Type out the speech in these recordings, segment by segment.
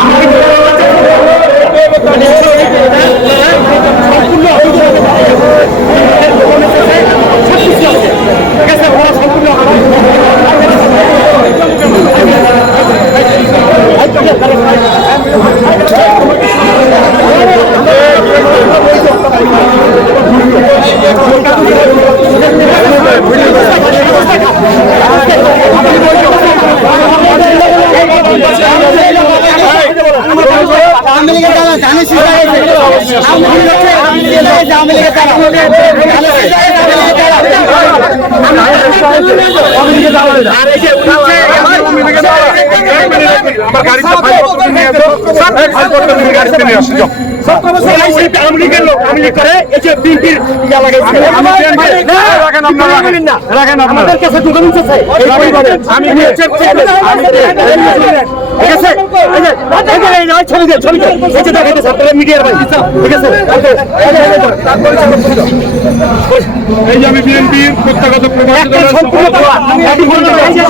আমাকে আমার গাড়িতে ফাইল পত্র নিয়ে আসো ফাইল পত্র নিয়ে গাড়িতে নিয়ে আসো যাও। লাগাইছে, আওয়ামী লীগের লোক, আওয়ামী লীগ করে, এই যে বিএনপির ইয়া লাগাইছে। আমি রাখেন আপনারা, রাখেন। না। রাখেন আমাদের কাছে ডকুমেন্টস আছে এই পরিবারের। আমি যে চেক করে আমি ঠিক আছে? এই যে, এই যে, এই যে, ছবি দেন, ছবি দেন। এই যে দেখাইতেছে, আপনারা মিডিয়ার ভাই। ঠিক আছে? এই যে, আমি বিএনপির প্রত্যাগত প্রবাসী একটা দলের সম্পূর্ণ পাওয়া। একই বলতে হবে, যে।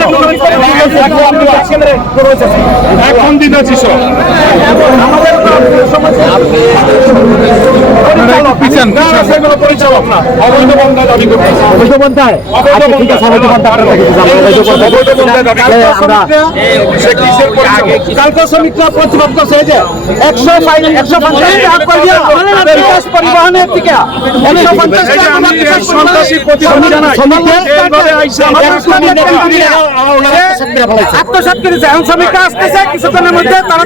এখন দিন আছি সব আমাদের সমাজে আপনি পিছন না না, সেগুলো পরিচালক না। অবৈধ বন্ধা দাবি করতেছে। অবৈধ পন্থায়? আচ্ছা, ঠিক আছে, অবৈধ পন্থায় আপনারা দেখেছি, আমরা অবৈধ পন্থায়। দাবি আমরা সে কিসের পরিচালক? কালকে শ্রমিকরা প্রতিবাদ করছে এই যে একশো ফাইল একশো পঞ্চাশ টাকা করে দিয়া বিকাশ পরিবহনের থেকে একশো পঞ্চাশ এই যে টাকা আমি সন্ত্রাসী প্রতিবাদ জানাই। এইভাবে আইসা আত্মসাত করেছে এখন শ্রমিকরা আসতেছে কিছুক্ষণের মধ্যে তারা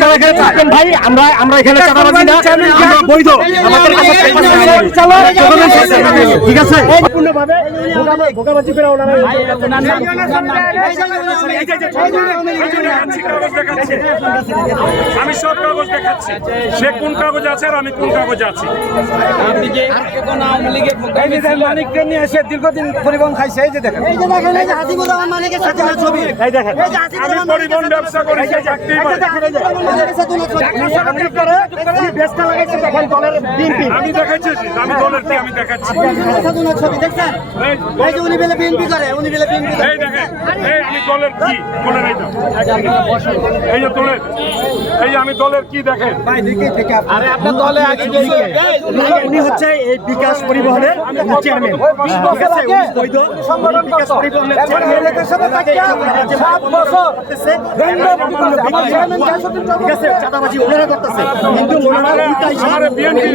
তাদের এখানে ভাই আমরা আমরা এখানে চাঁদাবাজি না। আমরা বৈধ। আমাদের কাছে আছে। ঠিক আছে আমি সব কাগজ দেখাচ্ছি। সে কোন কাগজ আছে আর আমি কোন কাগজ আছি? নিয়ে এসে দীর্ঘদিন পরিবহন খাইছে এই যে দেখেন এই আমি পরিবহন আমি দেখাচ্ছি আমি দলের কি আমি দেখাচ্ছি। ছবি দেখছেন? এই, যে উনি বেলে বিএনপি করে উনি বেলে বিএনপি করে। এই দেখেন এই আমি দলের কি? বলেন এইটা। এই যে দলের এই আমি দলের কি দেখেন? উনি হচ্ছে এই বিকাশ পরিবহনের চেয়ারম্যান ঠিক আছে উনি বৈধ উনি বিকাশ পরিবহনের চেয়ারম্যান ঠিক আছে চাঁদাবাজি ওনারা করতেছে। কিন্তু ওনারা বিএনপি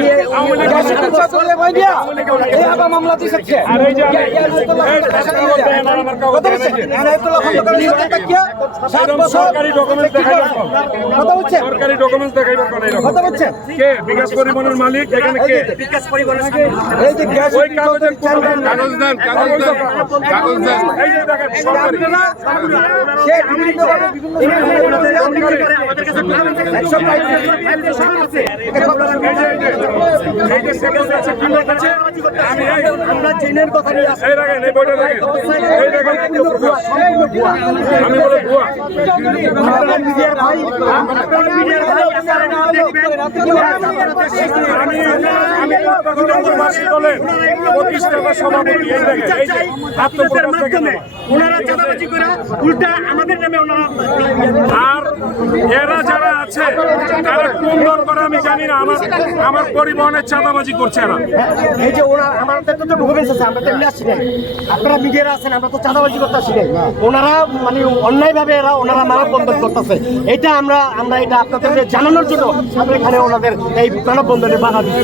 সরকারি ডকুমেন্টস দেখাইবার কোন? সরকারি ডকুমেন্টস দেখাইবার কে? বিকাশ পরিবহনের মালিক? এখানে কে? বিকাশ পরিবহনের ওই কাগজের কাগজ দেন কাগজ দেন কাগজ দেন। এই যে দেখেন সরকারি এই আমরা কথা নিয়ে আমি বলে ভুয়া আপনারা মিডিয়ার ভাই আপনারা মিডিয়ার ভাই আপনারা না দেখবেন আমি আমি প্রবাসী দলের প্রতিষ্ঠাতা সভাপতি এই দেখেন এই যে আপনাদের আত্মপ্রকাশ মাধ্যমে দেখেন ওনারা চাঁদাবাজি করে উল্টা আমাদের নামে ওনারা আর এরা যারা আছে তারা কোন আমি জানি না, আমার আমার পরিবহনের চাঁদাবাজি করছে এরা। এই যে ওরা আমাদের তো ডকুমেন্টস আছে আমরা তো এমনি আসছি না আপনারা মিডিয়ারা আছেন, আমরা তো চাঁদাবাজি করতে আসি ওনারা মানে অন্যায় ভাবে এরা ওনারা মানব বন্ধন করতেছে। এটা আমরা আমরা এটা আপনাদের জানানোর জন্য আমরা এখানে ওনাদের এই মানববন্ধনে বাধা দিচ্ছি।